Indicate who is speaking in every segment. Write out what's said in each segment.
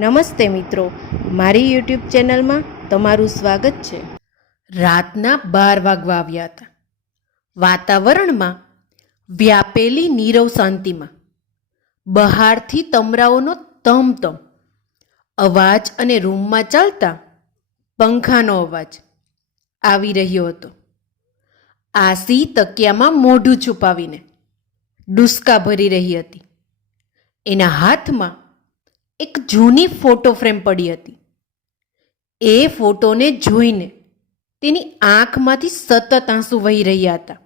Speaker 1: નમસ્તે મિત્રો, મારી યુટ્યુબ ચેનલમાં તમારું સ્વાગત છે. રાતના બાર વાગવા આવ્યા હતા. વાતાવરણમાં વ્યાપેલી નીરવ શાંતિમાં. બહારથી તમરાઓનો તમતમ અવાજ અને રૂમમાં ચાલતા પંખાનો અવાજ આવી રહ્યો હતો. આસી તકિયામાં મોઢું છુપાવીને ડુસકા ભરી રહી હતી. એના હાથમાં એક જૂની ફોટો ફ્રેમ પડી હતી. એ ફોટોને જોઈને તેની આંખમાંથી સતત આંસુ વહી રહ્યા હતા.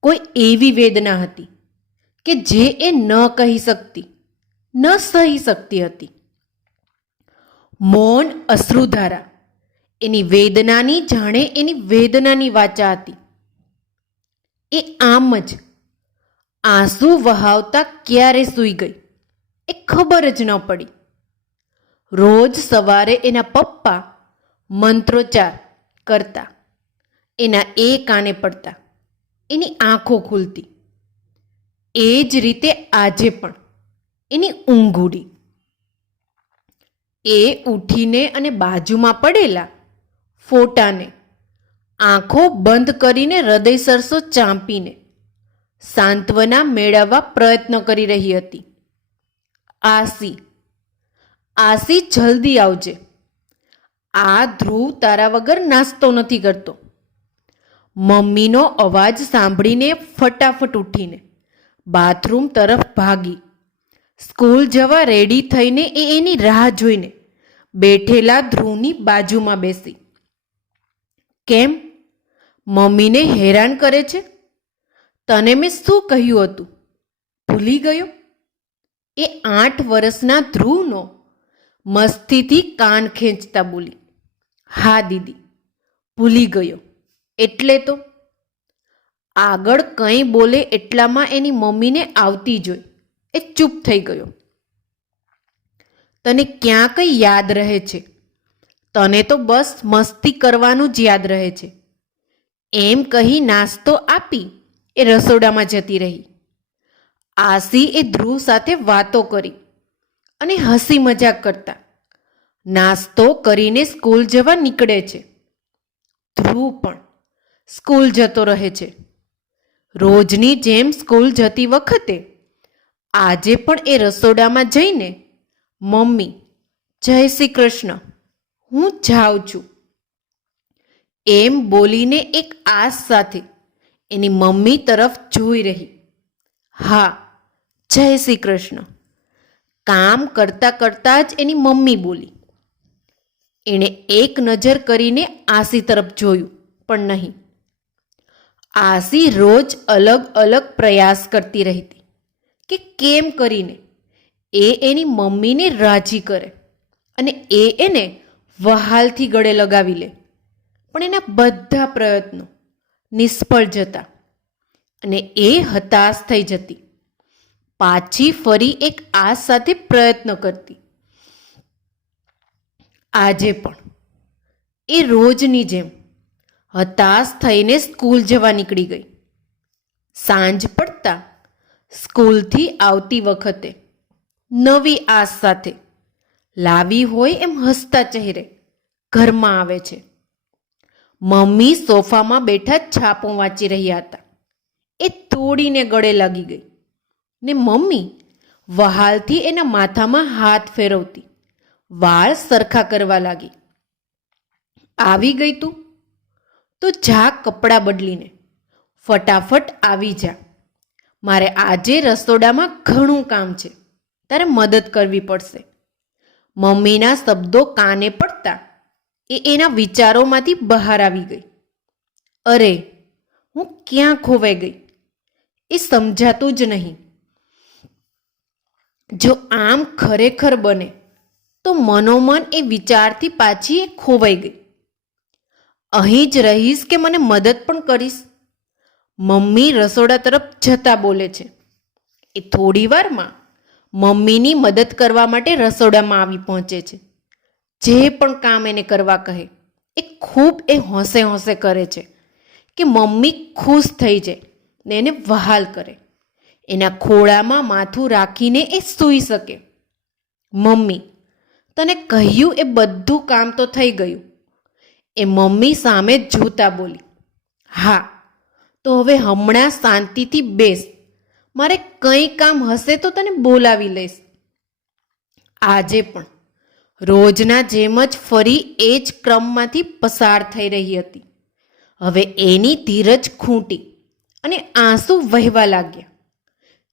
Speaker 1: કોઈ એવી વેદના હતી કે જે એ ન કહી શકતી, ન સહી શકતી હતી. મૌન અશ્રુધારા એની વેદનાની જાણે એની વેદનાની વાચા હતી. એ આમ જ આંસુ વહાવતા ક્યારે સૂઈ ગઈ? એ ખબર જ ન પડી. રોજ સવારે એના પપ્પા મંત્રોચ્ચાર કરતા. એના એ કાને પડતા. એની આંખો ખુલતી. એ જ રીતે આજે પણ એની ઊંઘ ઉડી એ ઉઠીને અને બાજુમાં પડેલા ફોટાને આંખો બંધ કરીને હૃદય સરસો ચાંપીને સાંત્વના મેળવવા પ્રયત્ન કરી રહી હતી. આસી. આસી જલ્દી આવજે. આ ધ્રુવ તારા વગર નાસ્તો નથી કરતો. મમ્મીનો અવાજ સાંભળીને ફટાફટ ઉઠીને બાથરૂમ તરફ ભાગી. સ્કૂલ જવા રેડી થઈને એ એની રાહ જોઈને બેઠેલા ધ્રુવની બાજુમાં બેસી. કેમ? મમ્મીને હેરાન કરે છે? તને મેં શું કહ્યું હતું? ભૂલી ગયો? એ આઠ વર્ષના ધ્રુવનો મસ્તીથી કાન ખેંચતા બોલી, હા, દીદી, ભૂલી ગયો. એટલે તો આગળ કંઈ બોલે એટલામાં એની મમ્મીને આવતી જોઈ, એ ચૂપ થઈ ગયો. તને ક્યાં કંઈ યાદ રહે છે? તને તો બસ મસ્તી કરવાનું જ યાદ રહે છે. એમ કહી નાસ્તો આપી, એ રસોડામાં જતી રહી. આસી એ ધ્રુવ સાથે વાતો કરી અને હસી મજાક કરતા. નાસ્તો કરીને સ્કૂલ જવા નીકળે છે. ધ્રુવ પણ સ્કૂલ જતો રહે છે. રોજની જેમ સ્કૂલ જતી વખતે આજે પણ એ રસોડામાં જઈને મમ્મી, જય શ્રી કૃષ્ણ, હું જાઉં છું. એમ બોલીને એક આસ સાથે એની મમ્મી તરફ જોઈ રહી. હા જય શ્રી કૃષ્ણ. કામ કરતાં કરતાં જ એની મમ્મી બોલી. એણે એક નજર કરીને આસી તરફ જોયું, પણ નહીં. આસી રોજ અલગ અલગ પ્રયાસ કરતી રહેતી કે કેમ કરીને? એ એની મમ્મીને રાજી કરે અને એ એને વહાલથી ગળે લગાવી લે. પણ એના બધા પ્રયત્નો નિષ્ફળ જતા અને એ હતાશ થઈ જતી. પાછી ફરી એક આશ સાથે પ્રયત્ન કરતી. આજે પણ એ રોજની જેમ હતાશ થઈને સ્કૂલ જવા નીકળી ગઈ. સાંજ પડતા સ્કૂલથી આવતી વખતે નવી આસ સાથે લાવી હોય એમ હસતા ચહેરે ઘરમાં આવે છે. મમ્મી સોફામાં બેઠા છાપો વાંચી રહ્યા હતા. એ તોડીને ગળે લાગી ગઈ. ને મમ્મી વહાલથી એના માથામાં હાથ ફેરવતી. વાળ સરખા કરવા લાગી. આવી ગઈ તું? તો જા કપડાં બદલીને. ફટાફટ આવી જા. મારે આજે રસોડામાં ઘણું કામ છે. તારે મદદ કરવી પડશે. મમ્મીના શબ્દો કાને પડતા એ એના વિચારોમાંથી બહાર આવી ગઈ. અરે, હું ક્યાં ખોવાઈ ગઈ? એ સમજાતું જ નહીં. જો આમ ખરેખર બને, તો મનોમન એ વિચારથી પાછી એ ખોવાઈ ગઈ. અહીં જ રહીશ કે મને મદદ પણ કરીશ? મમ્મી રસોડા તરફ જતા બોલે છે. એ થોડી વારમાં મમ્મીની મદદ કરવા માટે રસોડામાં આવી પહોંચે છે. જે પણ કામ એને કરવા કહે, એ ખૂબ એ હોંશે હોંશે કરે છે કે મમ્મી ખુશ થઈ જાય ને એને વહાલ કરે. એના ખોળામાં માથું રાખીને એ સૂઈ શકે. મમ્મી, તને કહ્યું એ બધું કામ તો થઈ ગયું. એ મમ્મી સામે જોતા બોલી, હા, તો હવે હમણાં શાંતિથી બેસ. મારે કંઈ કામ હશે તો તને બોલાવી લઈશ. આજે પણ રોજના જેમ જ ફરી એ જ ક્રમમાંથી પસાર થઈ રહી હતી. હવે એની ધીરજ ખૂંટી અને આંસુ વહેવા લાગ્યા.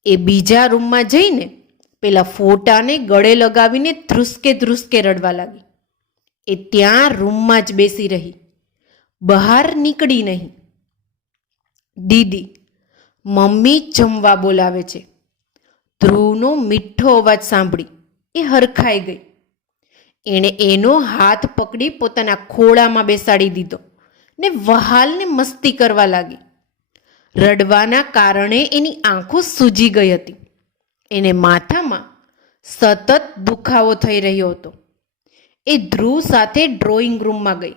Speaker 1: એ બીજા રૂમમાં જઈને પેલા ફોટાને ગળે લગાવીને ધ્રુસકે ધ્રુસકે રડવા લાગી. એ ત્યાં રૂમમાં જ બેસી રહી. બહાર નીકળી નહીં. દીદી, મમ્મી જમવા બોલાવે છે. ધ્રુવનો મીઠો અવાજ સાંભળી એ હરખાઈ ગઈ. એણે એનો હાથ પકડી પોતાના ખોળામાં બેસાડી દીધો ને વહાલને મસ્તી કરવા લાગી. રડવાના કારણે એની આંખો સૂજી ગઈ હતી. એને માથામાં સતત દુખાવો થઈ રહ્યો હતો. એ ધ્રુવ સાથે ડ્રોઈંગ રૂમમાં ગઈ.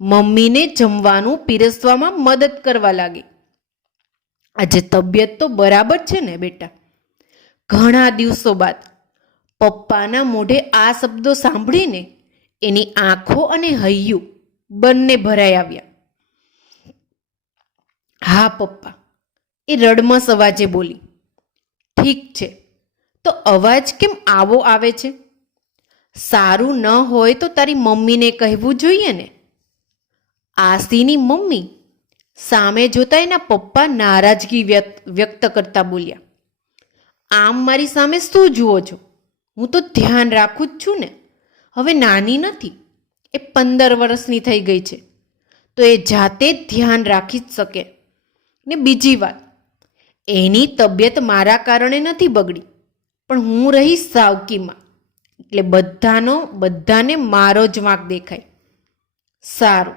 Speaker 1: મમ્મીને જમવાનું પીરસવામાં મદદ કરવા લાગી. આજે તબિયત તો બરાબર છે ને બેટા? ઘણા દિવસો બાદ પપ્પાના મોઢે આ શબ્દો સાંભળીને એની આંખો અને હૈયું બંને ભરાઈ આવ્યા. હા, પપ્પા. એ રડમસ અવાજે બોલી, ઠીક છે. તો અવાજ કેમ આવો આવે છે? સારું ન હોય તો તારી મમ્મીને કહેવું જોઈએ ને. આસીની મમ્મી સામે જોતા એના પપ્પા નારાજગી વ્યક્ત કરતા બોલ્યા, આમ મારી સામે શું જુઓ છો? હું તો ધ્યાન રાખું જ છું ને. હવે નાની નથી. એ પંદર વર્ષની થઈ ગઈ છે. તો એ જાતે જ ધ્યાન રાખી જ શકે. ને બીજી વાત, એની તબિયત મારા કારણે નથી બગડી, પણ હું રહી સાવકીમાં. એટલે બધાનો, બધાને મારો જ વાંક દેખાય. સારું,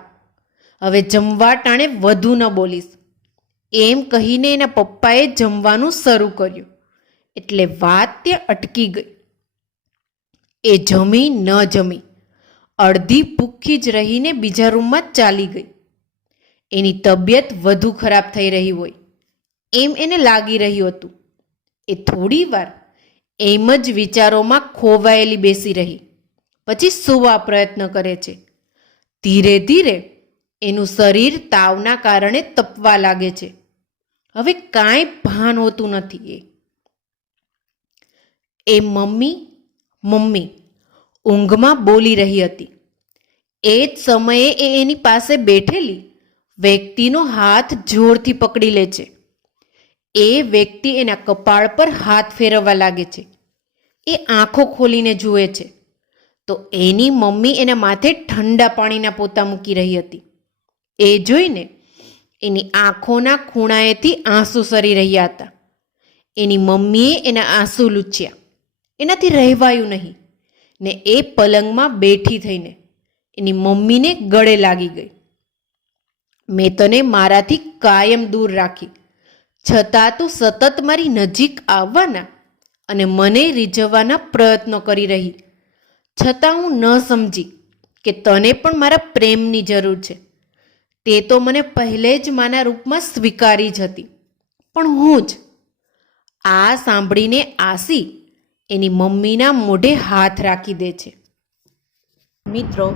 Speaker 1: હવે જમવા ટાણે વધુ ન બોલીશ. એમ કહીને એના પપ્પાએ જમવાનું શરૂ કર્યું. એટલે વાત ત્યાં અટકી ગઈ. એ જમી ન જમી, અડધી ભૂખી જ રહીને બીજા રૂમમાં ચાલી ગઈ. એની તબિયત વધુ ખરાબ થઈ રહી હોય. એમ એને લાગી રહ્યું હતું. એ થોડી વાર એમ જ વિચારોમાં ખોવાયેલી બેસી રહી. પછી સૂવા પ્રયત્ન કરે છે. ધીરે ધીરે એનું શરીર તાવના કારણે તપવા લાગે છે. હવે કાંઈ ભાન હોતું નથી એ. એ મમ્મી મમ્મી, ઊંઘમાં બોલી રહી હતી. એ જ સમયે એ એની પાસે બેઠેલી વ્યક્તિનો હાથ જોરથી પકડી લે છે. એ વ્યક્તિ એના કપાળ પર હાથ ફેરવવા લાગે છે. એ આંખો ખોલીને જુએ છે. તો એની મમ્મી એના માથે ઠંડા પાણીના પોતા મૂકી રહી હતી. એ જોઈને એની આંખોના ખૂણાએથી આંસુ સરી રહ્યા હતા. એની મમ્મીએ એના આંસુ લૂછ્યા. એનાથી રહેવાયું નહીં. ને એ પલંગમાં બેઠી થઈને એની મમ્મીને ગળે લાગી ગઈ. મેં તને મારાથી કાયમ દૂર રાખી. છતાં તું સતત મારી નજીક આવવાના અને મને રીઝવવાના પ્રયત્નો કરી રહી. છતાં હું ન સમજી કે તને પણ મારા પ્રેમની જરૂર છે. તે તો મને પહેલે જ માના રૂપમાં સ્વીકારી જ હતી. પણ હું જ આ સાંભળીને આસી એની મમ્મીના મોઢે હાથ રાખી દે છે. મિત્રો